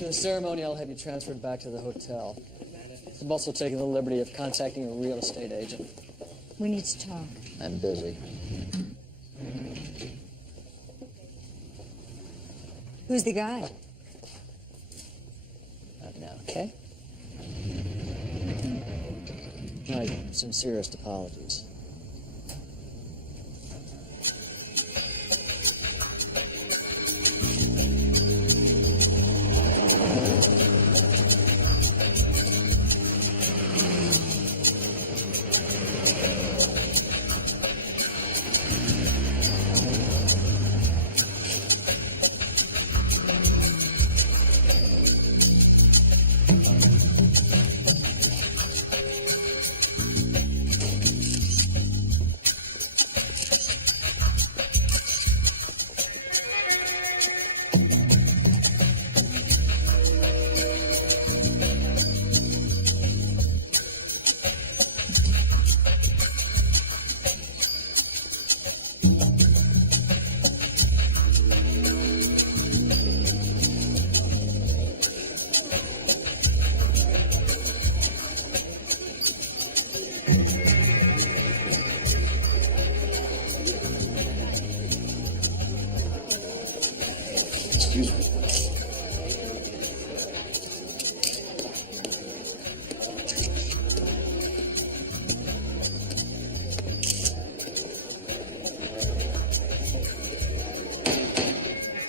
After the ceremony, I'll have you transferred back to the hotel. I'm also taking the liberty of contacting a real estate agent. We need to talk. I'm busy. Who's the guy? Not now, okay? My sincerest apologies. Excuse me.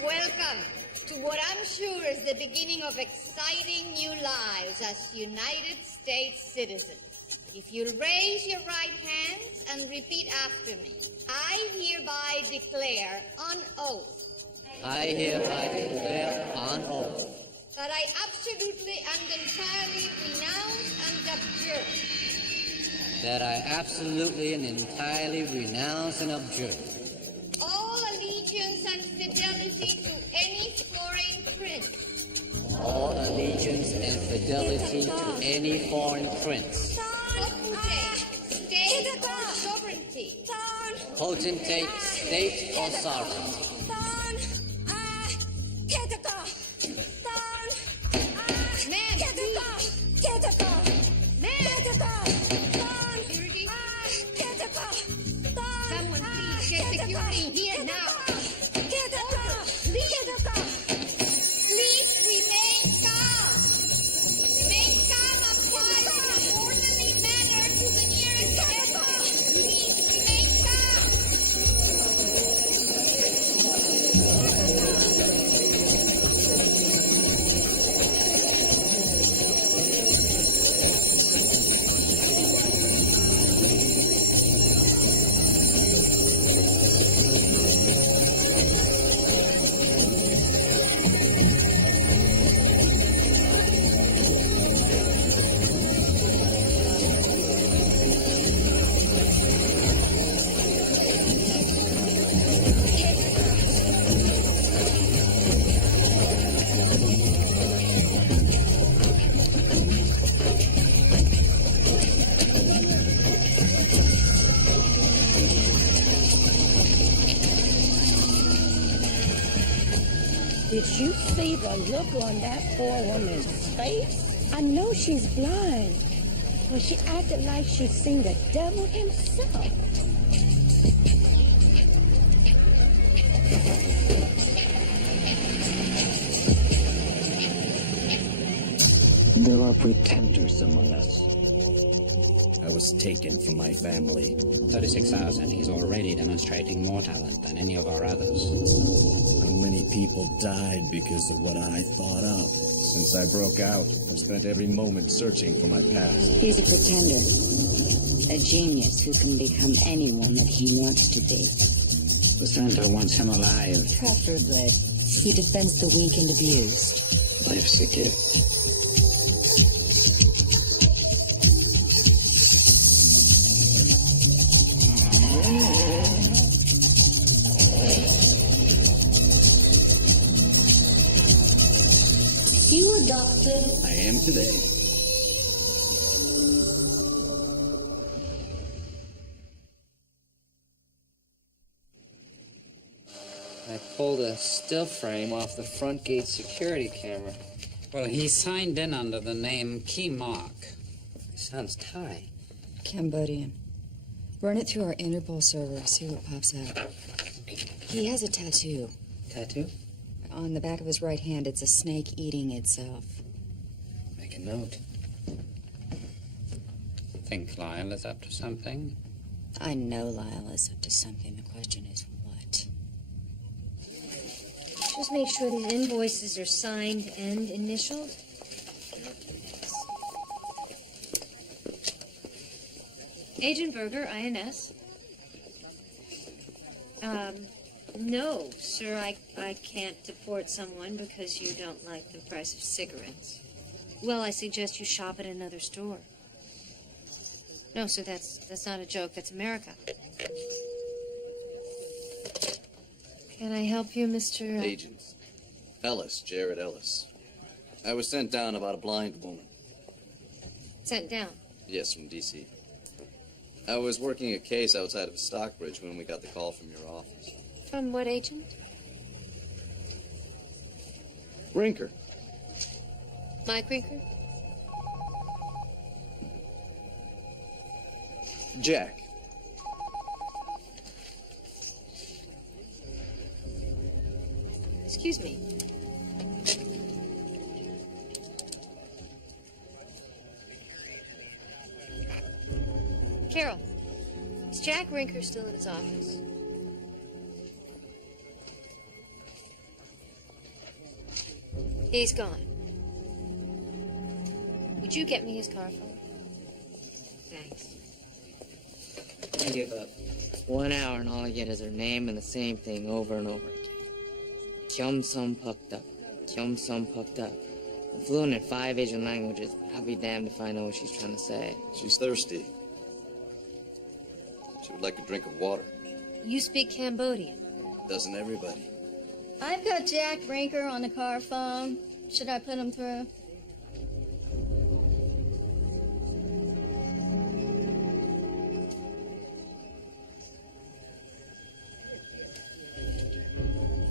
Welcome to what I'm sure is the beginning of exciting new lives as United States citizens. If you'll raise your right hands and repeat after me. I hereby declare on oath. I hereby declare on oath That I absolutely and entirely renounce and abjure. that I absolutely and entirely renounce and abjure All allegiance and fidelity to any foreign prince. all allegiance and fidelity to any foreign prince, Potentate, state, or sovereignty. potentate, state, or sovereignty, Someone please get security here now. Please remain calm. Remain calm and quiet in an orderly manner to the nearest exit. Please remain calm. Did you see the look on that poor woman's face? I know she's blind, but she acted like she'd seen the devil himself. There are pretenders among us. I was taken from my family. 36,000. He's already demonstrating more talent than any of our others. How many people died because of what I thought up? Since I broke out, I've spent every moment searching for my past. He's a pretender. A genius who can become anyone that he wants to be. The Santa wants him alive. Preferably. He defends the weak and abused. Life's a gift. You adopted. I am today. I pulled a still frame off the front gate security camera. Well, he signed in under the name Key Mark. Sounds Thai. Cambodian. Run it through our Interpol server, see what pops up. He has a tattoo. Tattoo? On the back of his right hand, it's a snake eating itself. Make a note. Think Lyle is up to something? I know Lyle is up to something. The question is what? Just make sure these invoices are signed and initialed. Agent Berger, INS. No, sir, I can't deport someone because you don't like the price of cigarettes. Well, I suggest you shop at another store. No, sir, that's not a joke. That's America. Can I help you, Mr. Agent. Ellis, Jared Ellis. I was sent down about a blind woman. Sent down? Yes, from D.C. I was working a case outside of Stockbridge when we got the call from your office. From what agent? Rinker. Mike Rinker? Jack. Excuse me. Carol, is Jack Rinker still in his office? He's gone. Would you get me his car phone? Thanks. I give up. 1 hour and all I get is her name and the same thing over and over again. Kyum Sum Puked Up. Kyum Sum Puked Up. I'm fluent in 5 Asian languages, but I'll be damned if I know what she's trying to say. She's thirsty. She would like a drink of water. You speak Cambodian. Doesn't everybody? I've got Jack Rinker on the car phone. Should I put him through?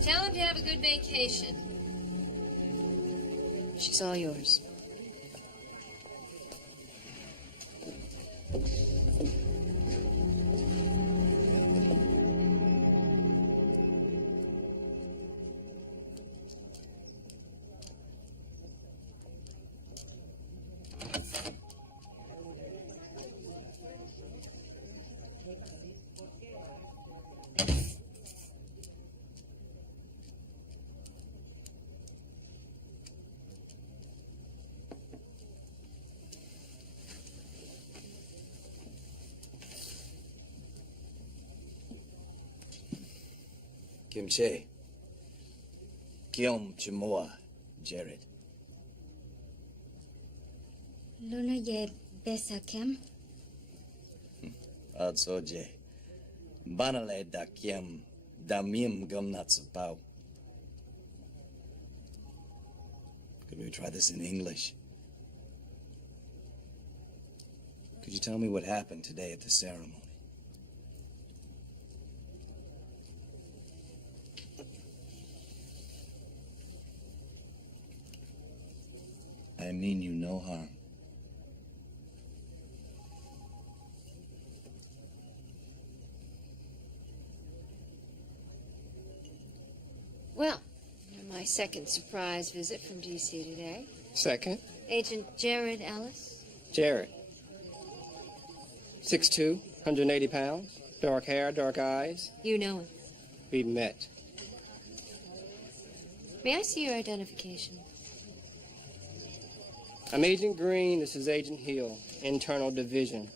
Tell him to have a good vacation. She's all yours. Kimche. Kiom Chimoa, Jared. Luna ye besa kem? Adsoje. Banale da kiem damim gumnatsapau. Could we try this in English? Could you tell me what happened today at the ceremony? I mean you no harm. Well, my second surprise visit from D.C. today. Second, Agent Jared Ellis. Jared. 6'2", 180 pounds, dark hair, dark eyes. You know him. We met. May I see your identification? I'm Agent Green, this is Agent Hill, Internal Division.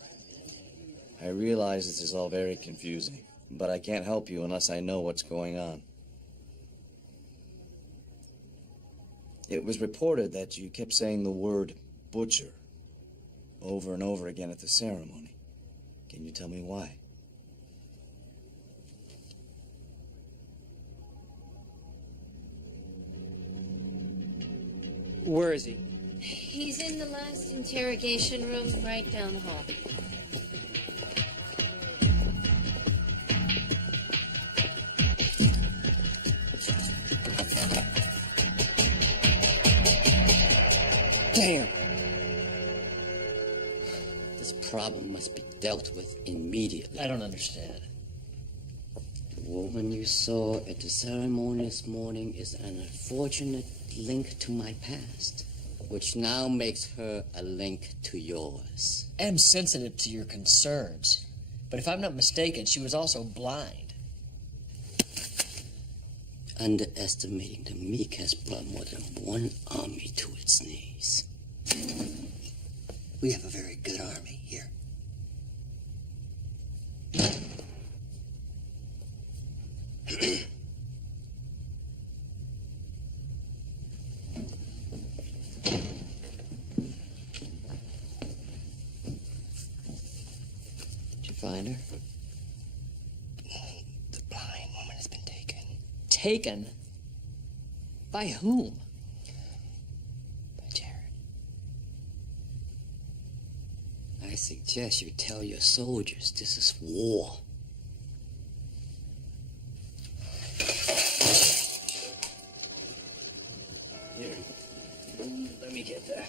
I realize this is all very confusing, but I can't help you unless I know what's going on. It was reported that you kept saying the word butcher over and over again at the ceremony. Can you tell me why? Where is he? He's in the last interrogation room right down the hall. Damn. This problem must be dealt with immediately. I don't understand. The woman you saw at the ceremony this morning is an unfortunate link to my past, which now makes her a link to yours. I'm sensitive to your concerns, but if I'm not mistaken, she was also blind. Underestimating the meek has brought more than one army to its knees. We have a very good army here. Did you find her? The blind woman has been taken. Taken? By whom? By Jared. I suggest you tell your soldiers this is war. Here. Let me get that.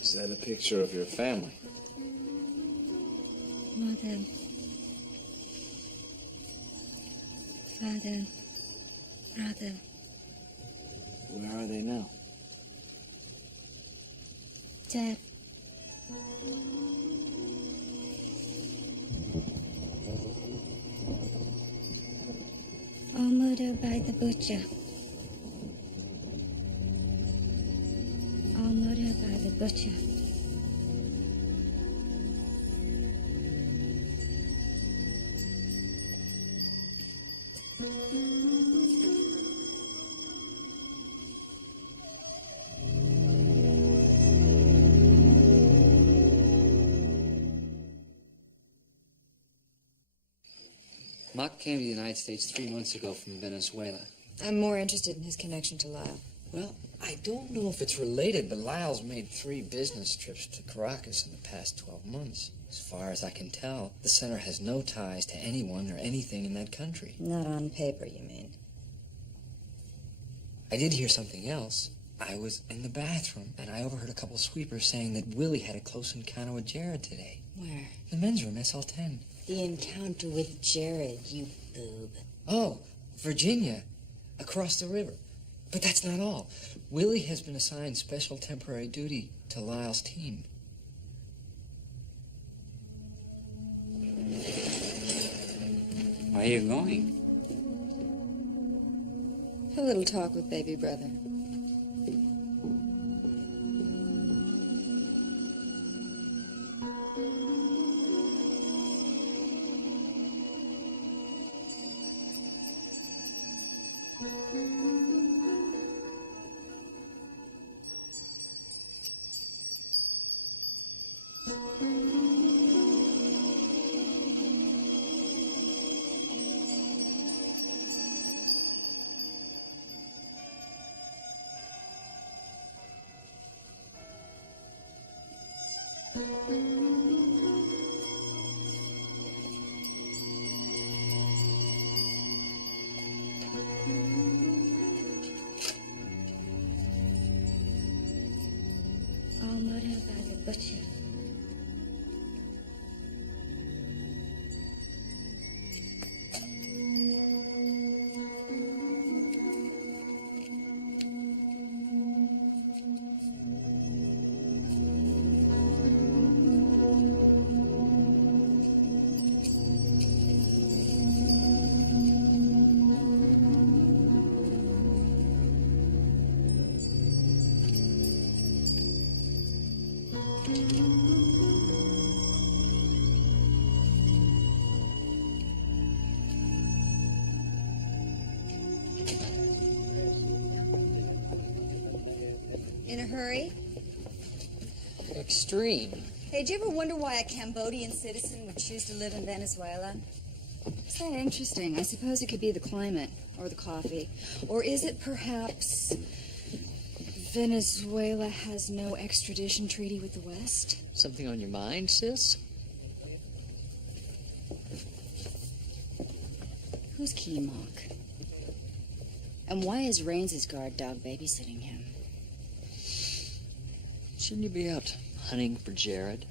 Is that a picture of your family? Mother, father, brother. Where are they now? Dad. All murdered by the butcher. All murdered by the butcher. Mock came to the United States 3 months ago from Venezuela. I'm more interested in his connection to Lyle. Well, I don't know if it's related, but Lyle's made 3 business trips to Caracas in the past 12 months. As far as I can tell, the center has no ties to anyone or anything in that country. Not on paper, you mean? I did hear something else. I was in the bathroom, and I overheard a couple sweepers saying that Willie had a close encounter with Jared today. Where? The men's room, SL10. The encounter with Jared, you boob. Oh, Virginia, across the river. But that's not all. Willie has been assigned special temporary duty to Lyle's team. Where are you going? A little talk with baby brother. All murdered by the butcher. In a hurry? Extreme. Hey, did you ever wonder why a Cambodian citizen would choose to live in Venezuela? Is that interesting? I suppose it could be the climate or the coffee. Or is it perhaps Venezuela has no extradition treaty with the West? Something on your mind, sis? Who's Keymock? And why is Rains' guard dog babysitting him? Shouldn't you be out hunting for Jared?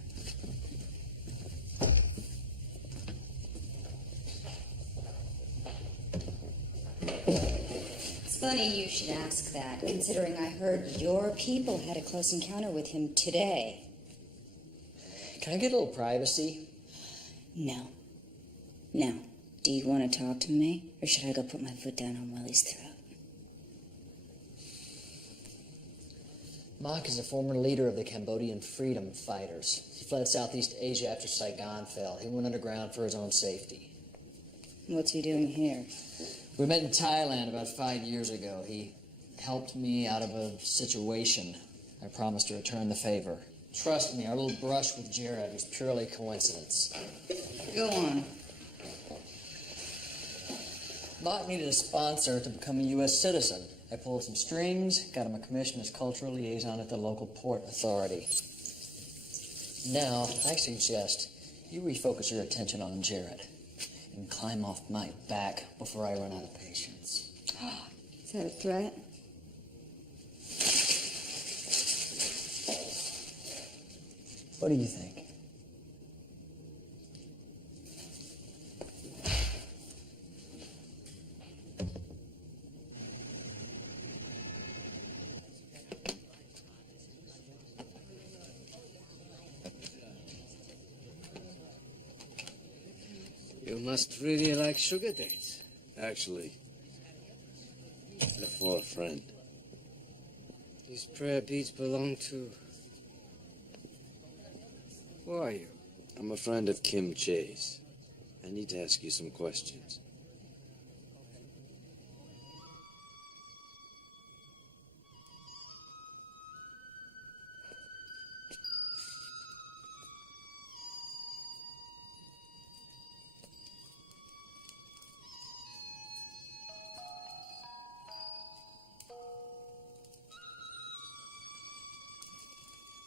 It's funny you should ask that, considering I heard your people had a close encounter with him today. Can I get a little privacy? No. No. Do you want to talk to me, or should I go put my foot down on Willie's throat? Mock is a former leader of the Cambodian freedom fighters. He fled Southeast Asia after Saigon fell. He went underground for his own safety. What's he doing here? We met in Thailand about 5 years ago. He helped me out of a situation. I promised to return the favor. Trust me, our little brush with Jared was purely coincidence. Go on. Mock needed a sponsor to become a U.S. citizen. I pulled some strings, got him a commission as cultural liaison at the local port authority. Now, I suggest you refocus your attention on Jared and climb off my back before I run out of patience. Is that a threat? What do you think? You must really like sugar dates. Actually, they're for a friend. These prayer beads belong to... Who are you? I'm a friend of Kim Che's. I need to ask you some questions.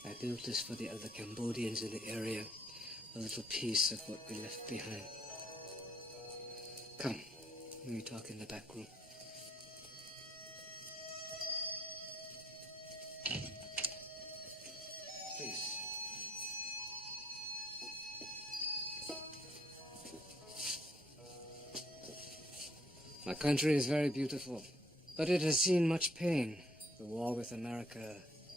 I built this for the other Cambodians in the area. A little piece of what we left behind. Come, we talk in the back room. Please. My country is very beautiful, but it has seen much pain. The war with America,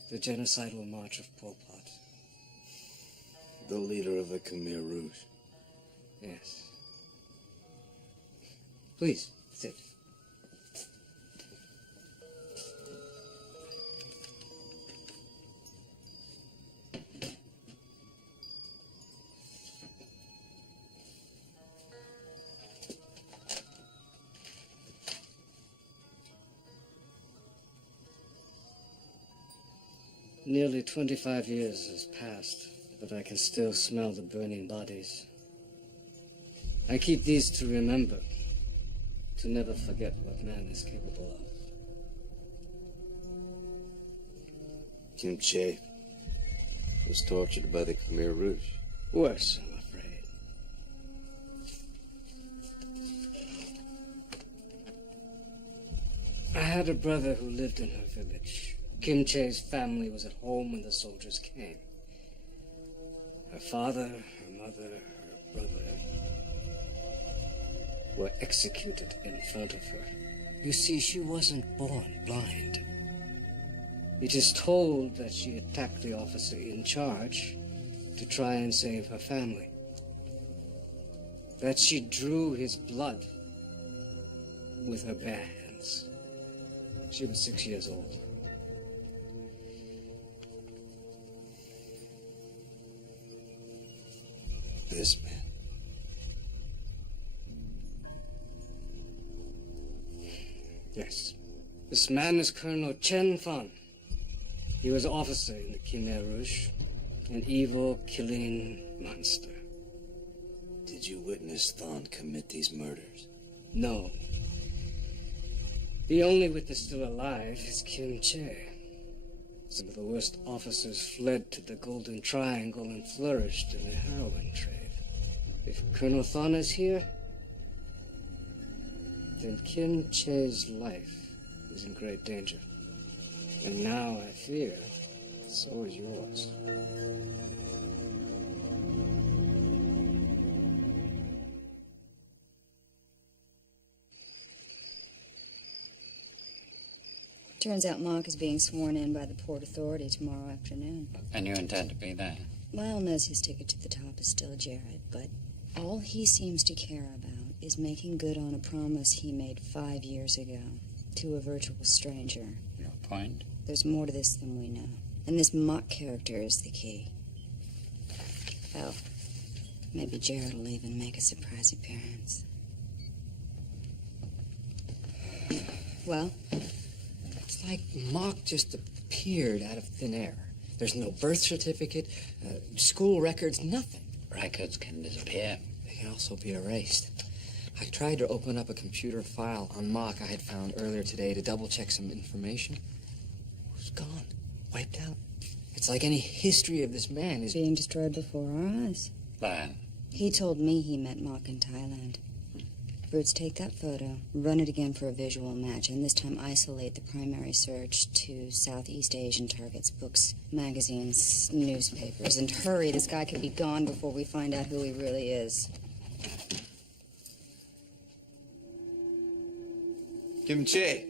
the genocidal march of Pol Pot. The leader of the Khmer Rouge. Yes. Please, sit. Nearly 25 years has passed, but I can still smell the burning bodies. I keep these to remember, to never forget what man is capable of. Kim Che was tortured by the Khmer Rouge. Worse, I'm afraid. I had a brother who lived in her village. Kim Che's family was at home when the soldiers came. Her father, her mother, her brother were executed in front of her. You see, she wasn't born blind. It is told that she attacked the officer in charge to try and save her family. That she drew his blood with her bare hands. She was 6 years old. This man. Yes. This man is Colonel Chen Fan. He was an officer in the Khmer Rouge, an evil, killing monster. Did you witness Thon commit these murders? No. The only witness still alive is Kim Che. Some of the worst officers fled to the Golden Triangle and flourished in the heroin trade. If Colonel Thon is here, then Kim Che's life is in great danger. And now, I fear, so is yours. Turns out Mark is being sworn in by the Port Authority tomorrow afternoon. And you intend to be there? Lyle knows his ticket to the top is still Jared, but all he seems to care about is making good on a promise he made 5 years ago to a virtual stranger. Your point? There's more to this than we know. And this Mock character is the key. Oh, maybe Jared will even make a surprise appearance. Well? It's like Mock just appeared out of thin air. There's no birth certificate, school records, nothing. Records can disappear. They can also be erased. I tried to open up a computer file on Mock I had found earlier today to double-check some information. It was gone. Wiped out. It's like any history of this man is being destroyed before our eyes. Lyle. He told me he met Mock in Thailand. Brutes, take that photo, run it again for a visual match, and this time isolate the primary search to Southeast Asian targets, books, magazines, newspapers. And hurry, this guy could be gone before we find out who he really is. Kim Che.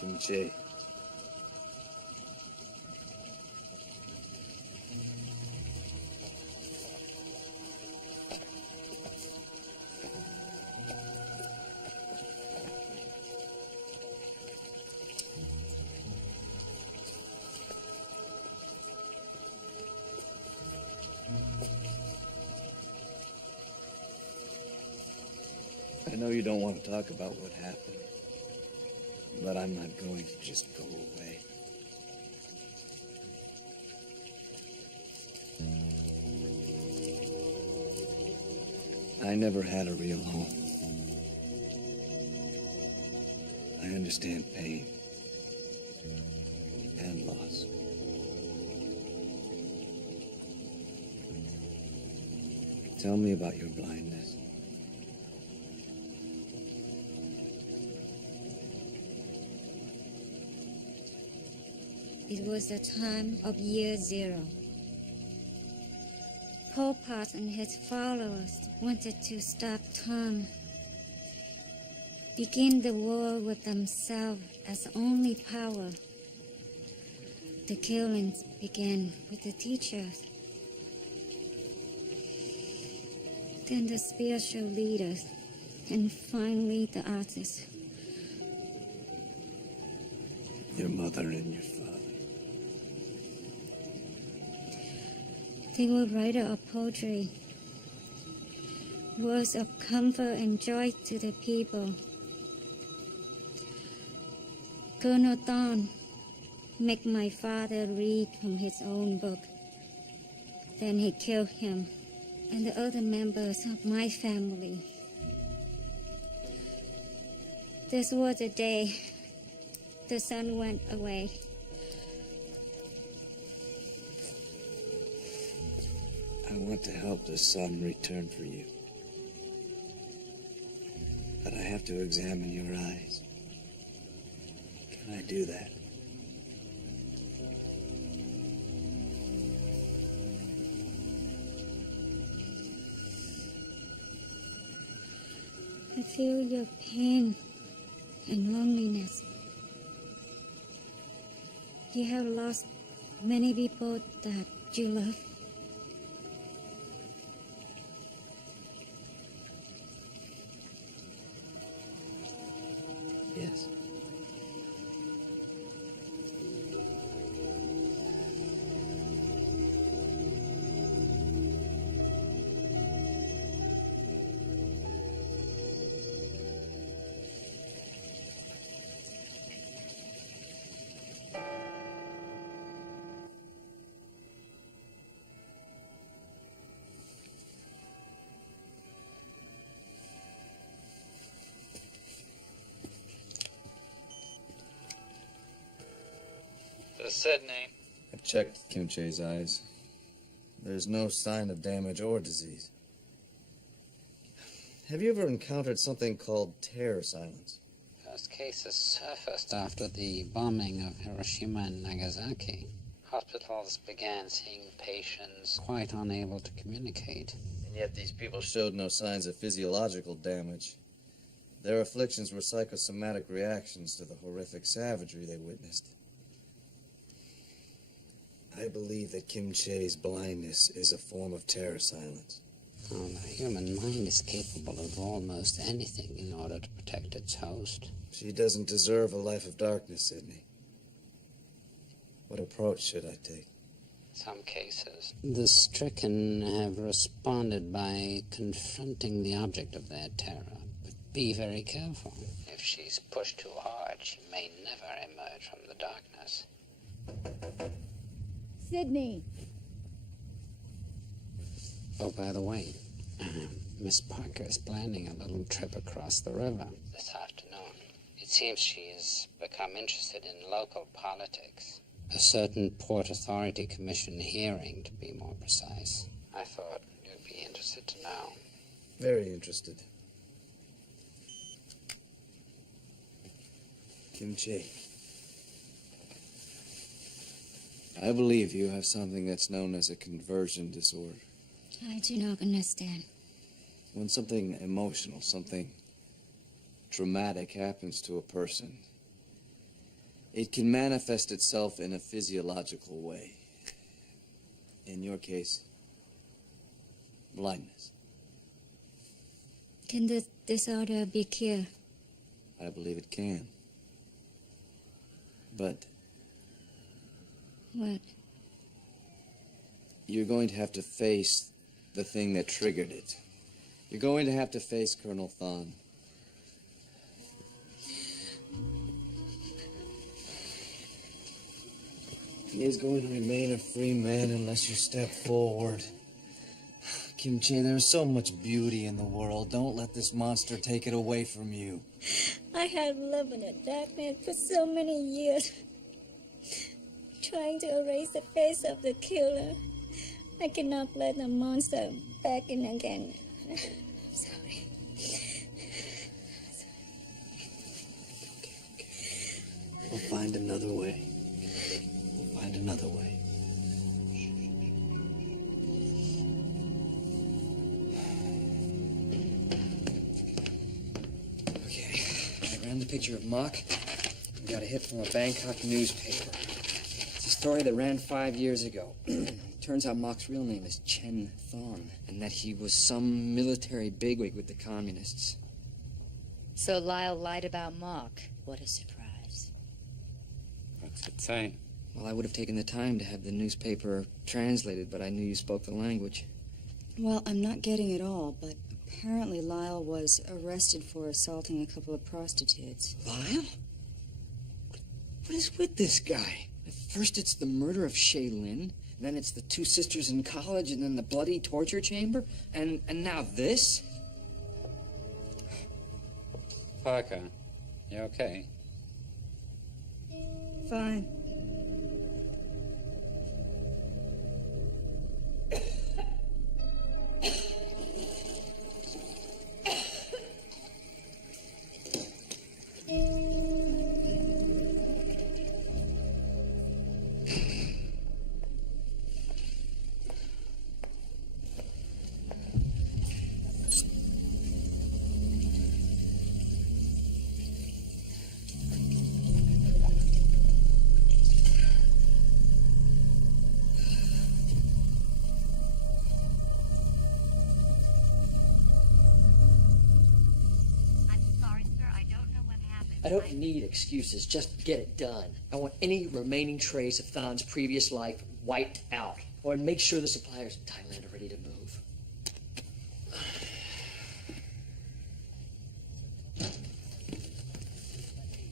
Kim Che. I know you don't want to talk about what happened, but I'm not going to just go away. I never had a real home. I understand pain and loss. Tell me about your blindness. It was the time of year 0. Pol Pot and his followers wanted to stop Tom, begin the war with themselves as the only power. The killings began with the teachers, then the spiritual leaders, and finally the artists. Your mother and your father. They were writers of poetry, words of comfort and joy to the people. Colonel Thorne made my father read from his own book. Then he killed him and the other members of my family. This was the day the sun went away. I want to help the sun return for you. But I have to examine your eyes. Can I do that? I feel your pain and loneliness. You have lost many people that you love. Sydney. I've checked Kim Che's eyes. There's no sign of damage or disease. Have you ever encountered something called terror silence? First cases surfaced after the bombing of Hiroshima and Nagasaki. Hospitals began seeing patients quite unable to communicate. And yet these people showed no signs of physiological damage. Their afflictions were psychosomatic reactions to the horrific savagery they witnessed. I believe that Kim Che's blindness is a form of terror silence. Oh, the human mind is capable of almost anything in order to protect its host. She doesn't deserve a life of darkness, Sydney. What approach should I take? Some cases, the stricken have responded by confronting the object of their terror. But be very careful. If she's pushed too hard, she may never emerge from the darkness. Sydney. Oh, by the way, Miss Parker is planning a little trip across the river this afternoon. It seems she has become interested in local politics. A certain Port Authority Commission hearing, to be more precise. I thought you'd be interested to know. Very interested. Kim Che. I believe you have something that's known as a conversion disorder. I do not understand. When something emotional, something traumatic happens to a person, it can manifest itself in a physiological way. In your case, blindness. Can this disorder be cured? I believe it can. But What? you're going to have to face the thing that triggered it. You're going to have to face Colonel Thon. He is going to remain a free man unless you step forward. Kim Che, there's so much beauty in the world. Don't let this monster take it away from you. I have lived in the darkness for so many years, trying to erase the face of the killer. I cannot let the monster back in again. I'm sorry. We'll find another way. We'll find another way. Okay, I ran the picture of Mock and got a hit from a Bangkok newspaper. It's a story that ran 5 years ago. Turns out Mock's real name is Chen Thon, and that he was some military bigwig with the communists. So Lyle lied about Mock. What a surprise. What's it say? Well, I would have taken the time to have the newspaper translated, but I knew you spoke the language. Well, I'm not getting it all, but apparently Lyle was arrested for assaulting a couple of prostitutes. Lyle? What is with this guy? At first it's the murder of Shaylin, then it's the two sisters in college, and then the bloody torture chamber, and now this? Parker, you okay? Fine. I don't need excuses, just get it done. I want any remaining trace of Thon's previous life wiped out. Or make sure the suppliers in Thailand are ready to move.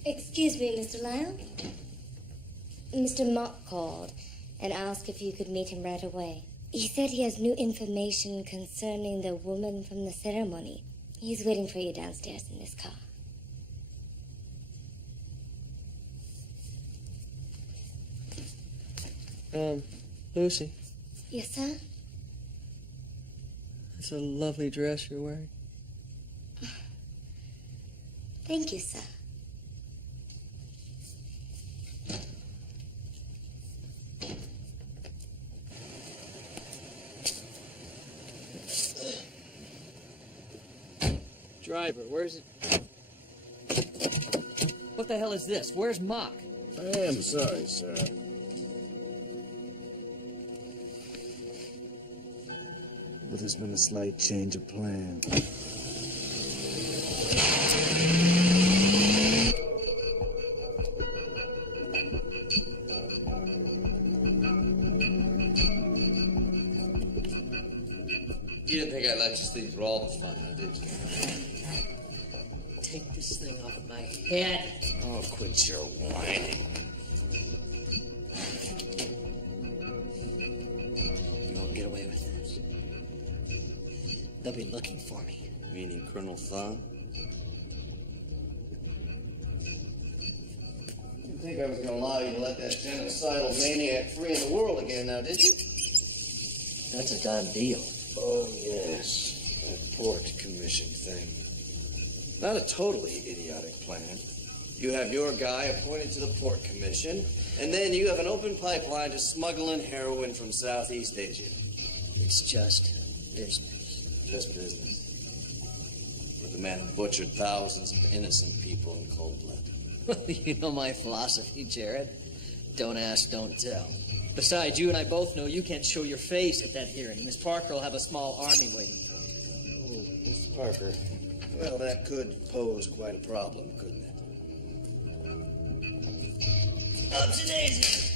Excuse me, Mr. Lyle. Mr. Mock called and asked if you could meet him right away. He said he has new information concerning the woman from the ceremony. He's waiting for you downstairs in this car. Lucy, Yes, sir? that's a lovely dress you're wearing. Thank you, sir. Driver, where's it? What the hell is this? Where's Mock? I am sorry, sir. But there's been a slight change of plan. You didn't think I'd let you sleep through all the fun, did you? Take this thing off my head. Oh, quit your whining. You won't get away with this. They'll be looking for me. Meaning Colonel Thon? You didn't think I was going to allow you to let that genocidal maniac free in the world again now, did you? That's a done deal. Oh, yes. That port commission thing. Not a totally idiotic plan. You have your guy appointed to the port commission, and then you have an open pipeline to smuggle in heroin from Southeast Asia. It's just business. Just business. With the man who butchered thousands of innocent people in cold blood. You know my philosophy, Jared. Don't ask, don't tell. Besides, you and I both know you can't show your face at that hearing. Miss Parker will have a small army waiting for you. Oh, Miss Parker. Well, that could pose quite a problem, couldn't it? Upsy daisy.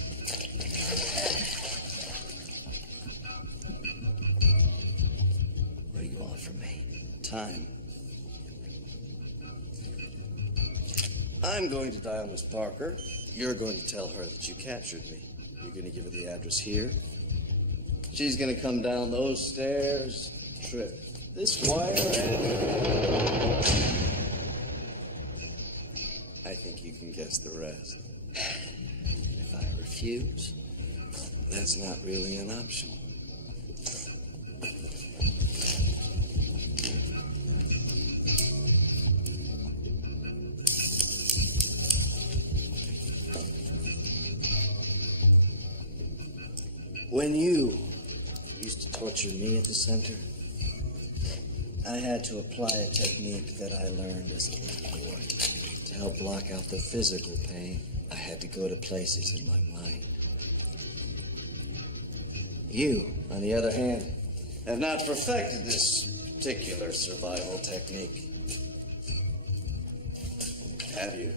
What do you want from me? Time. I'm going to dial Miss Parker. You're going to tell her that you captured me. You're going to give her the address here. She's going to come down those stairs, trip this wire, and I think you can guess the rest. If I refuse, that's not really an option. When you used to torture me at the center, I had to apply a technique that I learned as a little boy. To help block out the physical pain, I had to go to places in my mind. You, on the other hand, have not perfected this particular survival technique. Have you?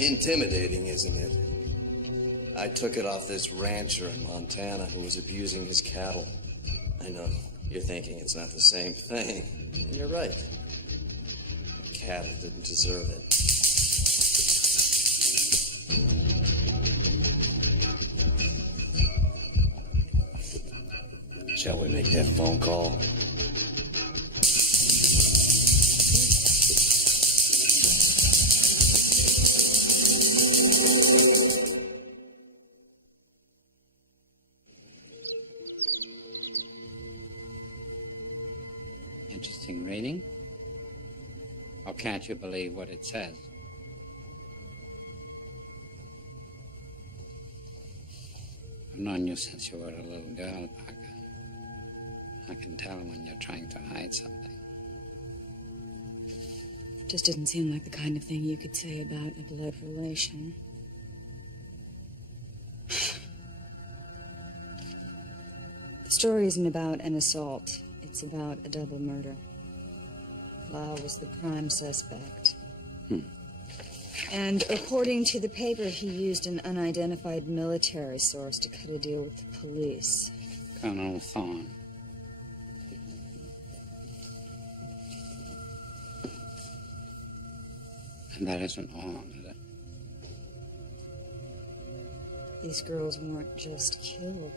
Intimidating, isn't it? I took it off this rancher in Montana who was abusing his cattle. I know, you're thinking it's not the same thing. And you're right. The cattle didn't deserve it. Shall we make that phone call? Interesting reading? Or can't you believe what it says? I've known you since you were a little girl, Parker. I can tell when you're trying to hide something. Just didn't seem like the kind of thing you could say about a blood relation. The story isn't about an assault. It's about a double murder. Lyle was the prime suspect. And according to the paper, he used an unidentified military source to cut a deal with the police. Colonel Thorne. And that isn't all, is it? These girls weren't just killed.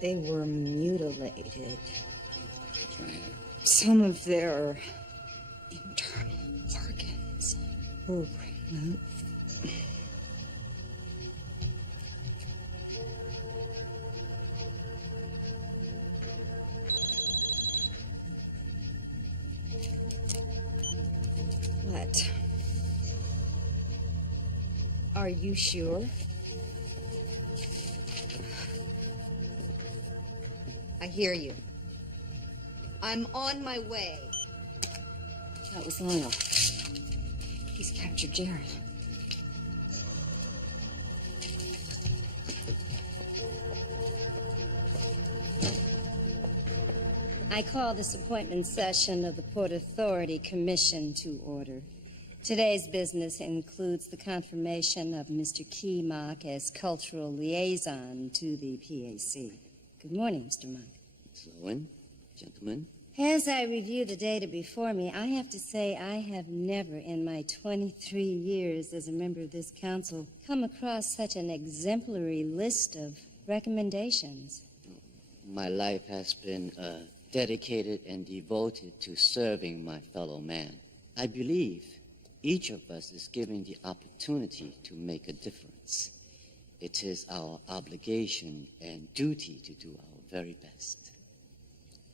They were mutilated. That's right. Some of their internal organs were removed. What? Are you sure? I hear you. I'm on my way. That was Lyle. He's captured Jared. I call this appointment session of the Port Authority Commission to order. Today's business includes the confirmation of Mr. Keymock as cultural liaison to the PAC. Good morning, Mr. Mock. Sloan, gentlemen. As I review the data before me, I have to say I have never in my 23 years as a member of this council come across such an exemplary list of recommendations. My life has been dedicated and devoted to serving my fellow man. I believe each of us is given the opportunity to make a difference. It is our obligation and duty to do our very best.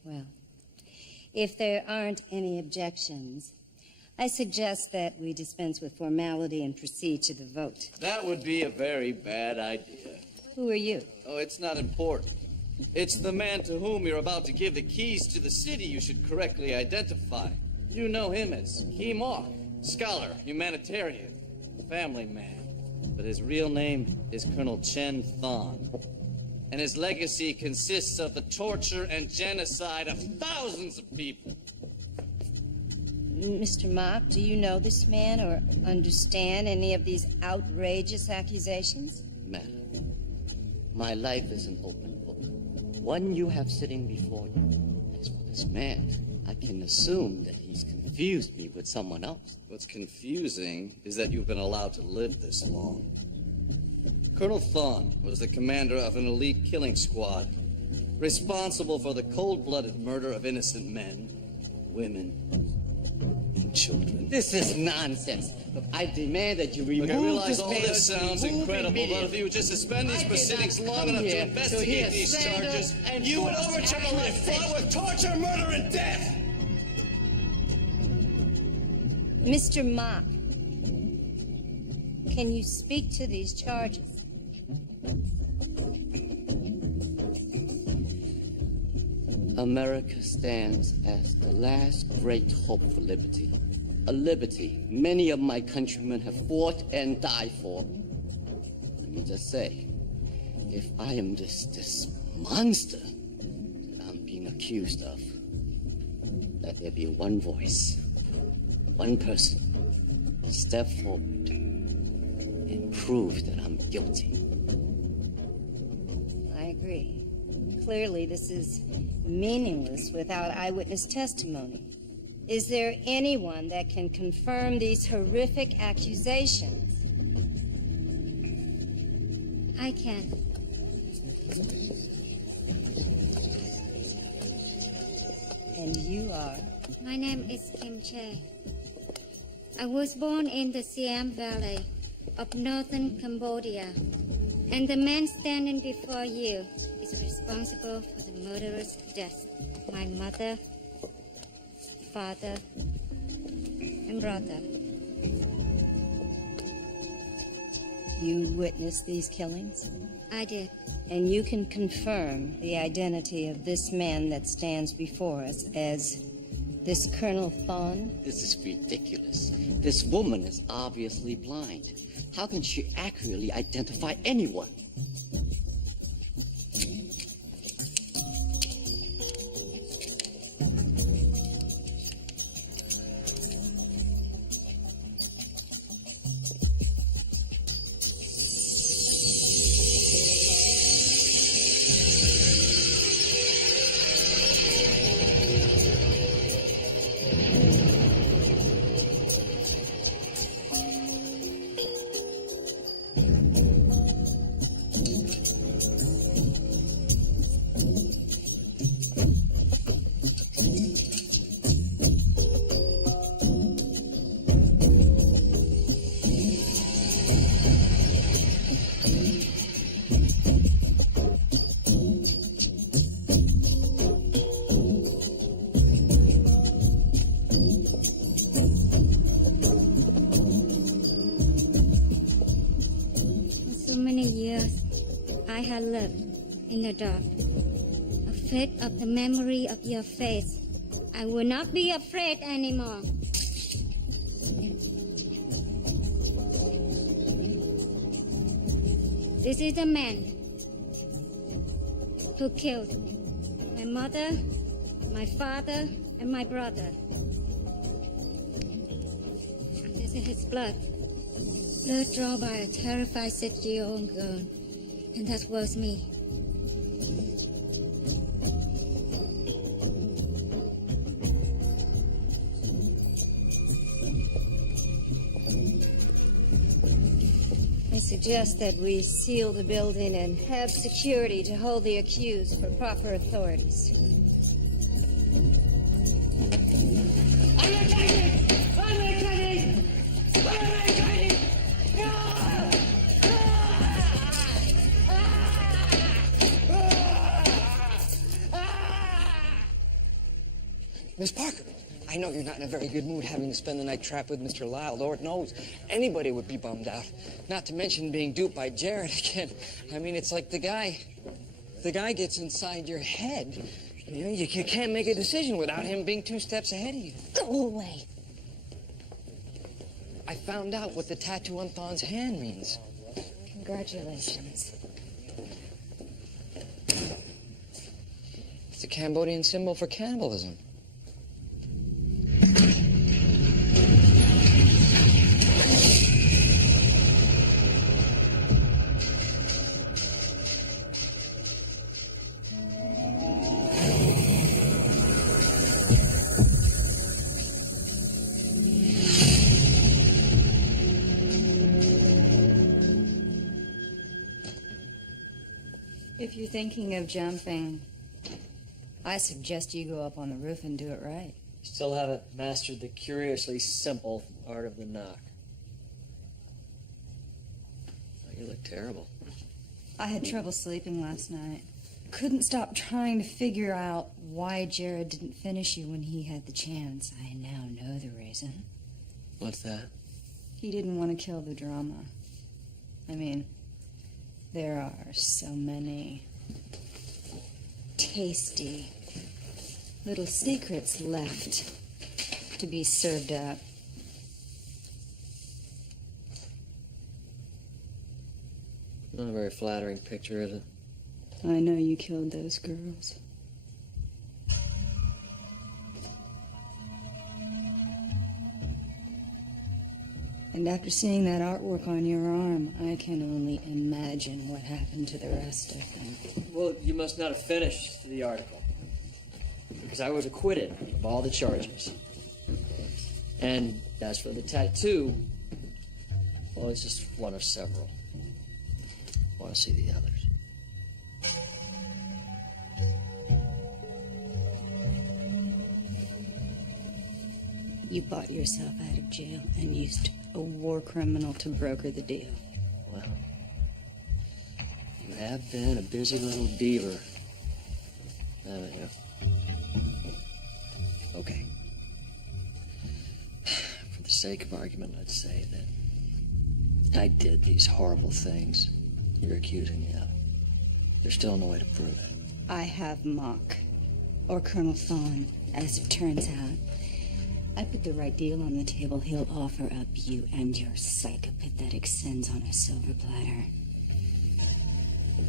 Well, if there aren't any objections, I suggest that we dispense with formality and proceed to the vote. That would be a very bad idea. Who are you? Oh, it's not important. It's the man to whom you're about to give the keys to the city you should correctly identify. You know him as Keymock, scholar, humanitarian, family man. But his real name is Colonel Chen Thon. And his legacy consists of the torture and genocide of thousands of people. Mr. Mock, do you know this man or understand any of these outrageous accusations? Madam, my life is an open book. One you have sitting before you. As for this man, I can assume that he's confused me with someone else. What's confusing is that you've been allowed to live this long. Colonel Thon was the commander of an elite killing squad, responsible for the cold-blooded murder of innocent men, women, and children. This is nonsense. Look, I demand that you remove Look, I realize this all man this sounds incredible, but if you would just suspend these proceedings long enough to investigate these charges, you would overturn a life fraught with torture, murder, and death! Mr. Mock, can you speak to these charges? America stands as the last great hope for liberty. A liberty many of my countrymen have fought and died for. Let me just say, if I am this monster that I'm being accused of, let there be one voice, one person, step forward and prove that I'm guilty. I agree. Clearly, this is meaningless without eyewitness testimony. Is there anyone that can confirm these horrific accusations? I can. And you are? My name is Kim Che. I was born in the Siam Valley of northern Cambodia. And the man standing before you is responsible for the murderous death of my mother, father, and brother. You witnessed these killings? I did. And you can confirm the identity of this man that stands before us as this Colonel Thon? This is ridiculous. This woman is obviously blind. How can she accurately identify anyone? many years I had lived in the dark, afraid of the memory of your face. I will not be afraid anymore. This is the man who killed my mother, my father, and my brother. This is his blood. Blood drawn by a terrified 6-year-old girl. And that was me. I suggest that we seal the building and have security to hold the accused for proper authorities. Miss Parker, I know you're not in a very good mood having to spend the night trapped with Mr. Lyle. Lord knows, anybody would be bummed out. Not to mention being duped by Jared again. I mean, it's like the guy gets inside your head. You know, you can't make a decision without him being 2 steps ahead of you. Go away. I found out what the tattoo on Thon's hand means. Congratulations. It's a Cambodian symbol for cannibalism. If you're thinking of jumping, I suggest you go up on the roof and do it right. Still haven't mastered the curiously simple art of the knock. Oh, you look terrible. I had trouble sleeping last night. Couldn't stop trying to figure out why Jared didn't finish you when he had the chance. I now know the reason. What's that? He didn't want to kill the drama. I mean, there are so many tasty little secrets left to be served up. Not a very flattering picture, is it? I know you killed those girls. And after seeing that artwork on your arm, I can only imagine what happened to the rest of them. Well, you must not have finished the article. Because I was acquitted of all the charges. And as for the tattoo, well, it's just one of several. I want to see the others. You bought yourself out of jail and used a war criminal to broker the deal. Well, you have been a busy little beaver, haven't you? Okay. For the sake of argument, let's say that I did these horrible things you're accusing me of. There's still no way to prove it. I have Mock, or Colonel Thon, as it turns out. I put the right deal on the table. He'll offer up you and your psychopathetic sins on a silver platter.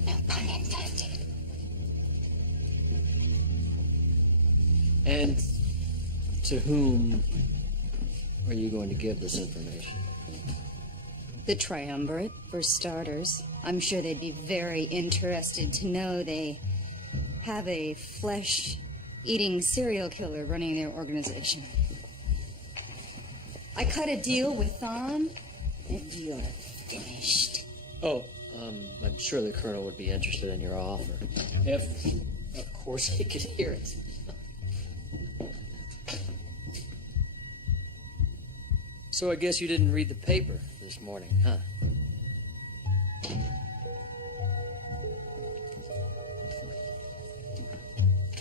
No pun intended. And to whom are you going to give this information? The triumvirate, for starters. I'm sure they'd be very interested to know they have a flesh-eating serial killer running their organization. I cut a deal with Thon, and you're finished. Oh, I'm sure the Colonel would be interested in your offer. If, of course, he could hear it. So I guess you didn't read the paper this morning, huh?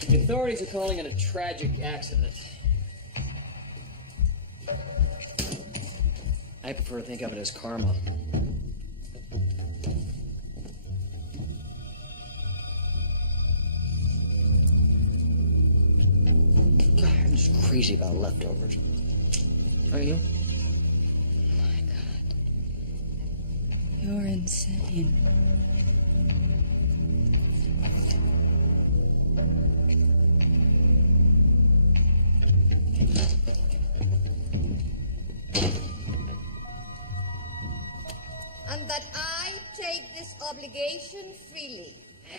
The authorities are calling it a tragic accident. I prefer to think of it as karma. crazy about leftovers. Are you? You're insane. And that I take this obligation freely.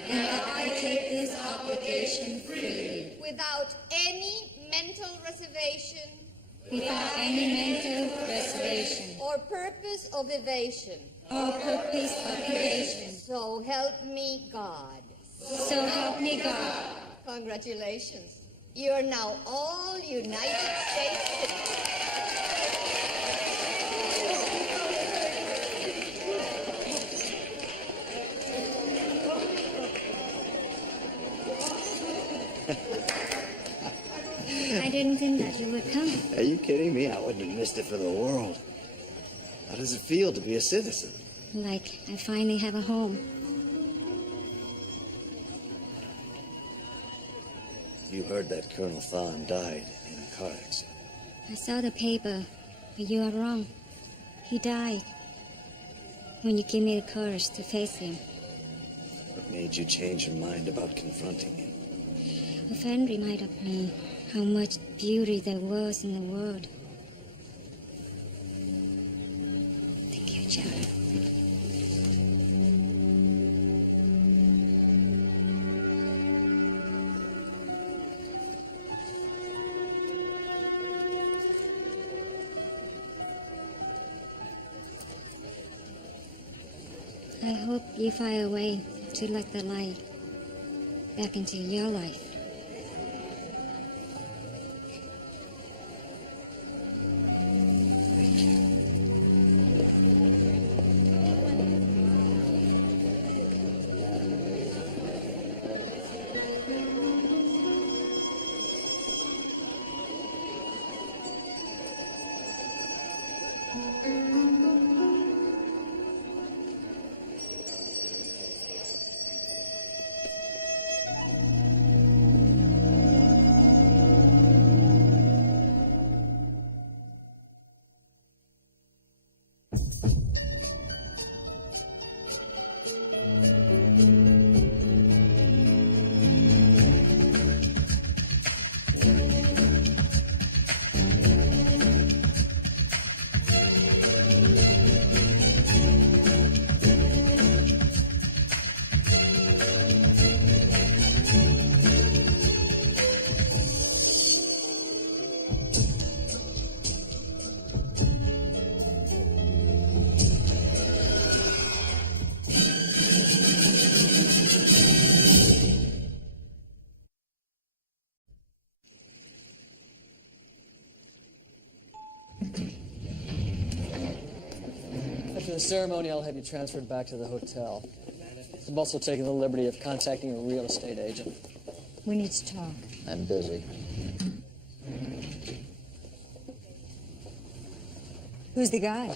And that I take this obligation freely. Without any mental reservation. Without any mental reservation. Or purpose of evasion. Or purpose of evasion. So help me God. So help me God. Congratulations. You are now all United States citizens. I didn't think that you would come. Are you kidding me? I wouldn't have missed it for the world. How does it feel to be a citizen? Like I finally have a home. You heard that Colonel Thon died in a car accident. I saw the paper, but you are wrong. He died when you gave me the courage to face him. What made you change your mind about confronting him? A friend reminded me how much beauty there was in the world. Thank you, John. I hope you find a way to let the light back into your life. After the ceremony, I'll have you transferred back to the hotel. I'm also taking the liberty of contacting a real estate agent. We need to talk. I'm busy. Who's the guy?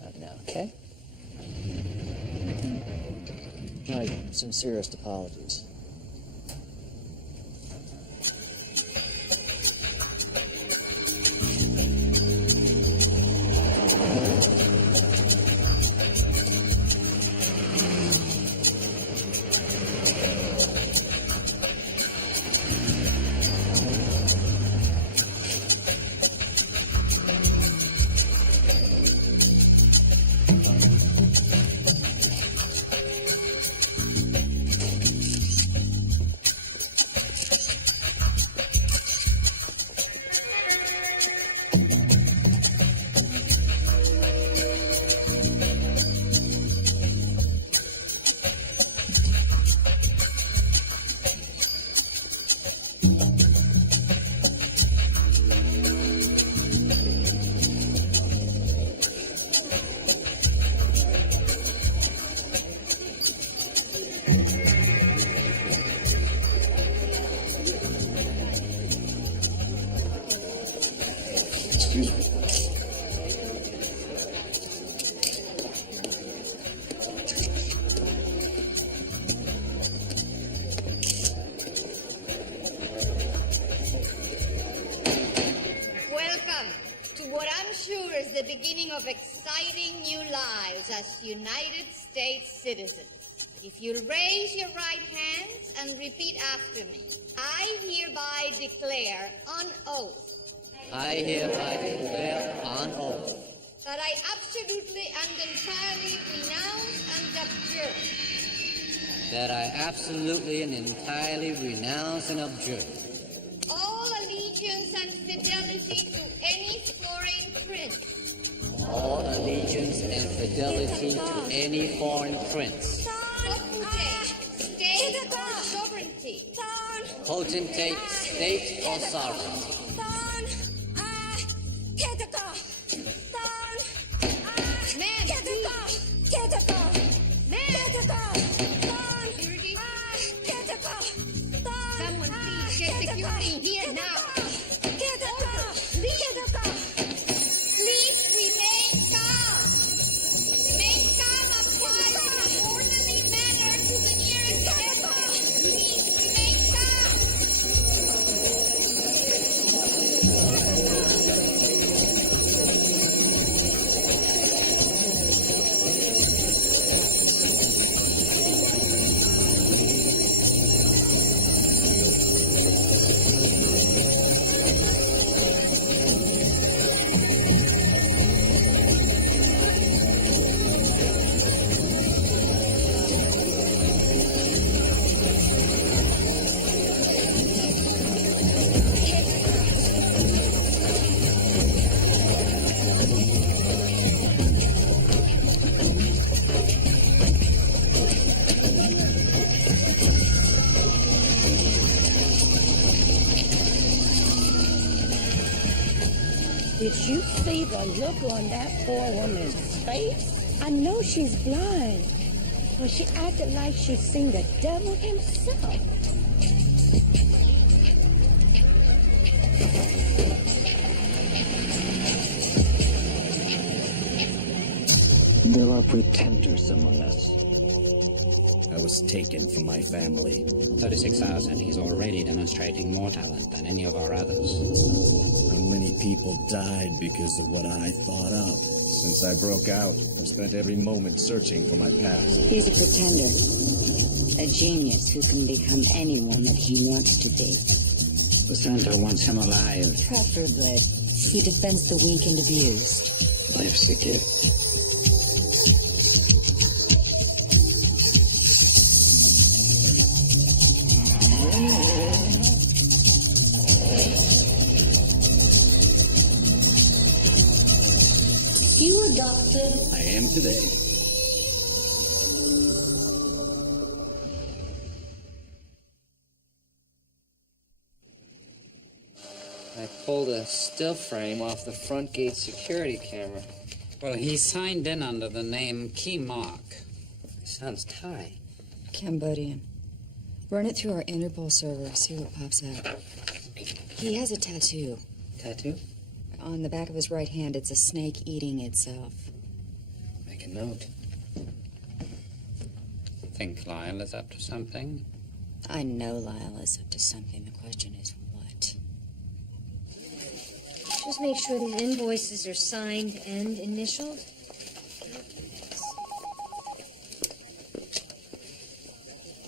Not now, okay? My sincerest apologies. United States citizens. If you'll raise your right hands and repeat after me. I hereby declare on oath. I hereby declare on oath That I absolutely and entirely renounce and abjure. that I absolutely and entirely renounce and abjure All allegiance and fidelity to any foreign prince. all allegiance and fidelity to any foreign prince, Potentate, state, or sovereignty. potentate, state, or sovereignty, Ma'am, security. Someone please get security here now. Please remain calm. Remain calm and quiet in an orderly manner to the nearest exit. Please remain calm. Did you see the look on that poor woman's face? I know she's blind, but she acted like she'd seen the devil himself. There are pretenders among us. I was taken from my family. 36 hours and he's already demonstrating more talent than any of our others. How many people died because of what I thought up? Since I broke out, I've spent every moment searching for my past. He's a pretender. A genius who can become anyone that he wants to be. The Santa wants him alive. Preferably. He defends the weak and abused. Life's a gift. You adopted. I am today. I pulled a still frame off the front gate security camera. Well, he signed in under the name Key Mark. Sounds Thai. Cambodian. Run it through our Interpol server, see what pops up. He has a tattoo. Tattoo? On the back of his right hand, it's a snake eating itself. Make a note. Think Lyle is up to something? I know Lyle is up to something. The question is what? Just make sure these invoices are signed and initialed.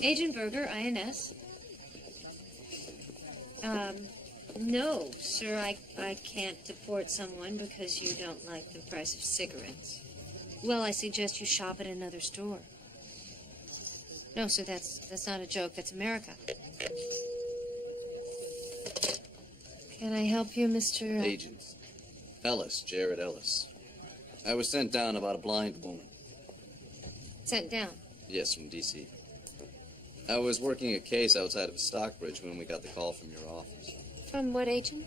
Agent Berger, INS. No, sir, I can't deport someone because you don't like the price of cigarettes. Well, I suggest you shop at another store. No, sir, that's not a joke. That's America. Can I help you, Mr. Agent. Ellis, Jared Ellis. I was sent down about a blind woman. Sent down? Yes, from D.C. I was working a case outside of Stockbridge when we got the call from your office. From what agent?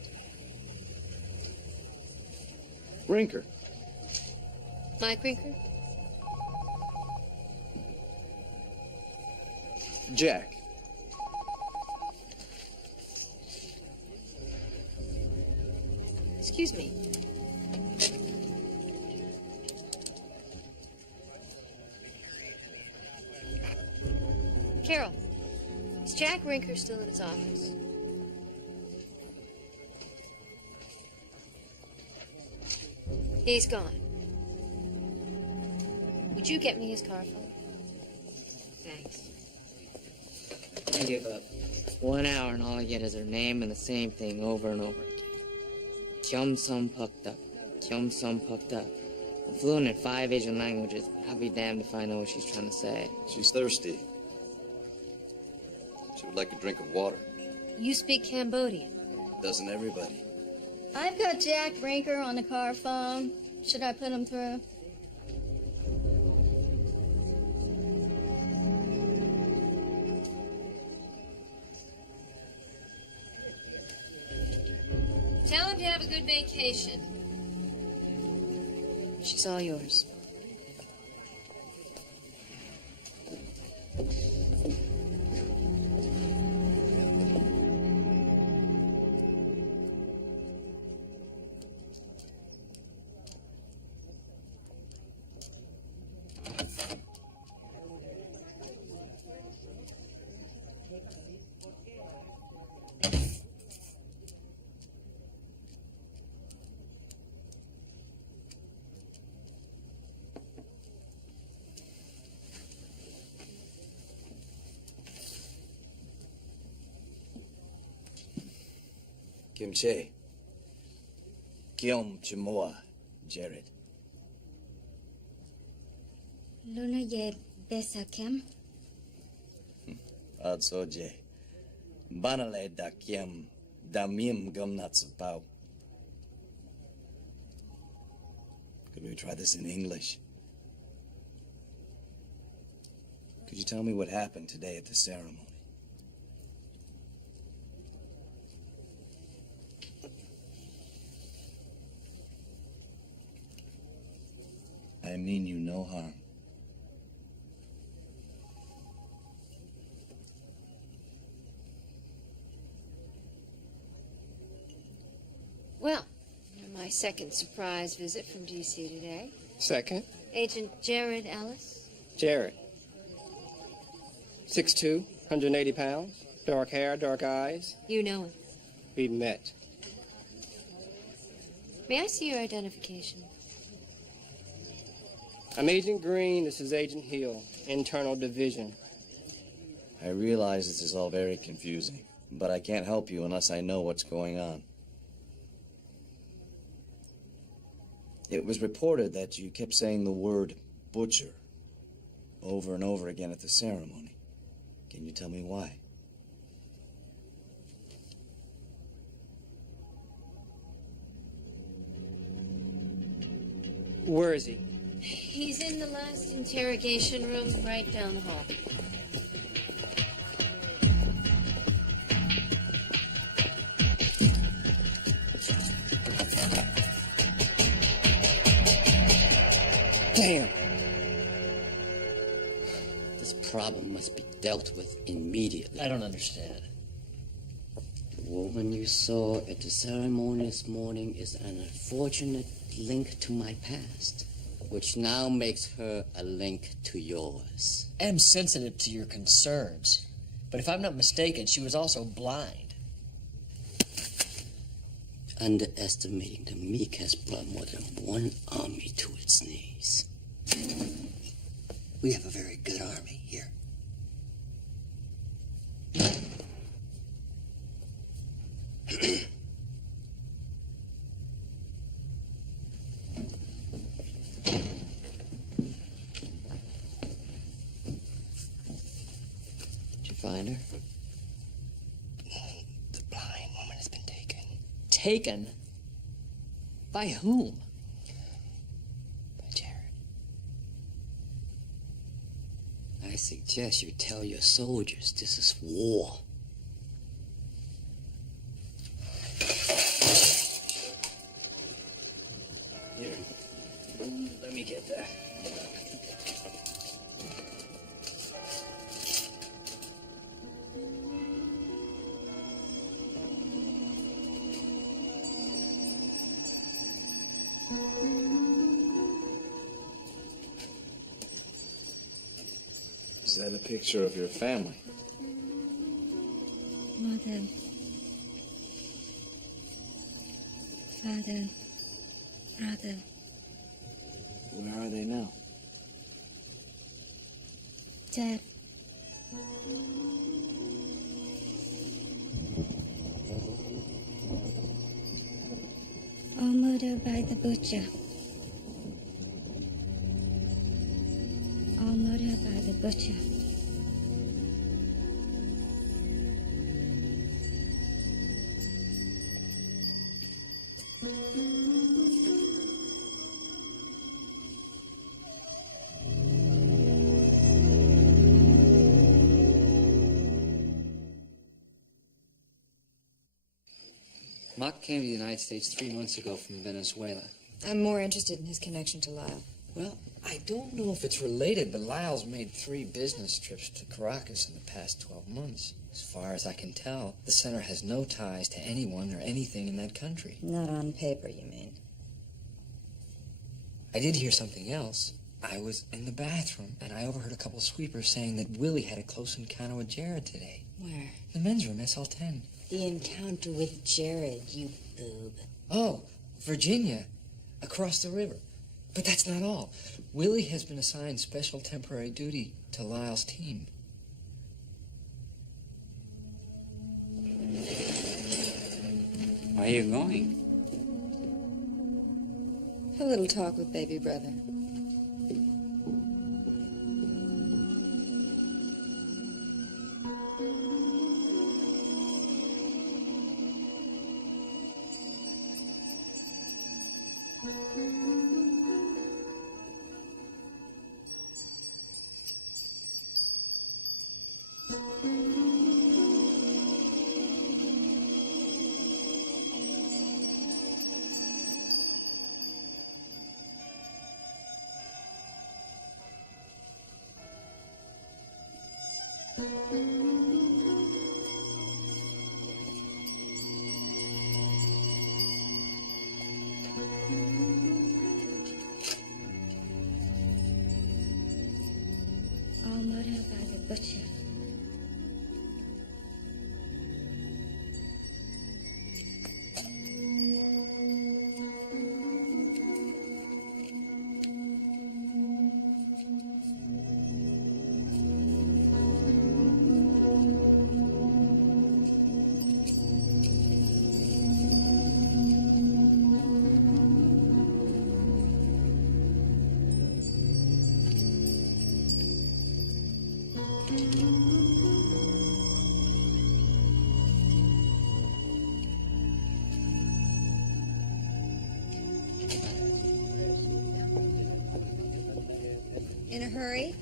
Rinker. Mike Rinker? Jack. Excuse me. Carol, is Jack Rinker still in his office? He's gone. Would you get me his car phone? Thanks. I give up. 1 hour and all I get is her name and the same thing over and over again. Kyum sum puked up. Kyum sum puked up. I'm fluent in 5 Asian languages, but I'll be damned if I know what she's trying to say. She's thirsty. She would like a drink of water. You speak Cambodian. Doesn't everybody? I've got Jack Brinker on the car phone. Should I put him through? Tell him to have a good vacation. She's all yours. Kimche. Kiom Chimoa, Jared. Luna ye besa kem? Adsoje. Banale da kiem damim gumnatsapau. Could we try this in English? Could you tell me what happened today at the ceremony? I mean you no harm. Well, my second surprise visit from D.C. today. Second, Agent Jared Ellis. Jared. 6'2", 180 pounds, dark hair, dark eyes. You know him. We met. May I see your identification? I'm Agent Green, this is Agent Hill, Internal Division. I realize this is all very confusing, but I can't help you unless I know what's going on. It was reported that you kept saying the word butcher over and over again at the ceremony. Can you tell me why? Where is he? He's in the last interrogation room right down the hall. Damn. This problem must be dealt with immediately. I don't understand. The woman you saw at the ceremony this morning is an unfortunate link to my past, which now makes her a link to yours. I'm sensitive to your concerns, but if I'm not mistaken, she was also blind. Underestimating the meek has brought more than one army to its knees. We have a very good army here. Did you find her? The blind woman has been taken. Taken? By whom? By Jared. I suggest you tell your soldiers this is war. Here, let me get that. Is that a picture of your family? Mother. Father. Brother. Where are they now? Dad. All murdered by the butcher. All murdered by the butcher. Mock came to the United States 3 months ago from Venezuela. I'm more interested in his connection to Lyle. Well, I don't know if it's related, but Lyle's made 3 business trips to Caracas in the past 12 months. As far as I can tell, the center has no ties to anyone or anything in that country. Not on paper, you mean? I did hear something else. I was in the bathroom, and I overheard a couple of sweepers saying that Willie had a close encounter with Jared today. Where? The men's room, SL10. The encounter with Jared, you boob. Oh, Virginia, across the river. But that's not all. Willie has been assigned special temporary duty to Lyle's team. Where are you going? A little talk with baby brother. All murdered by the butcher. In a hurry?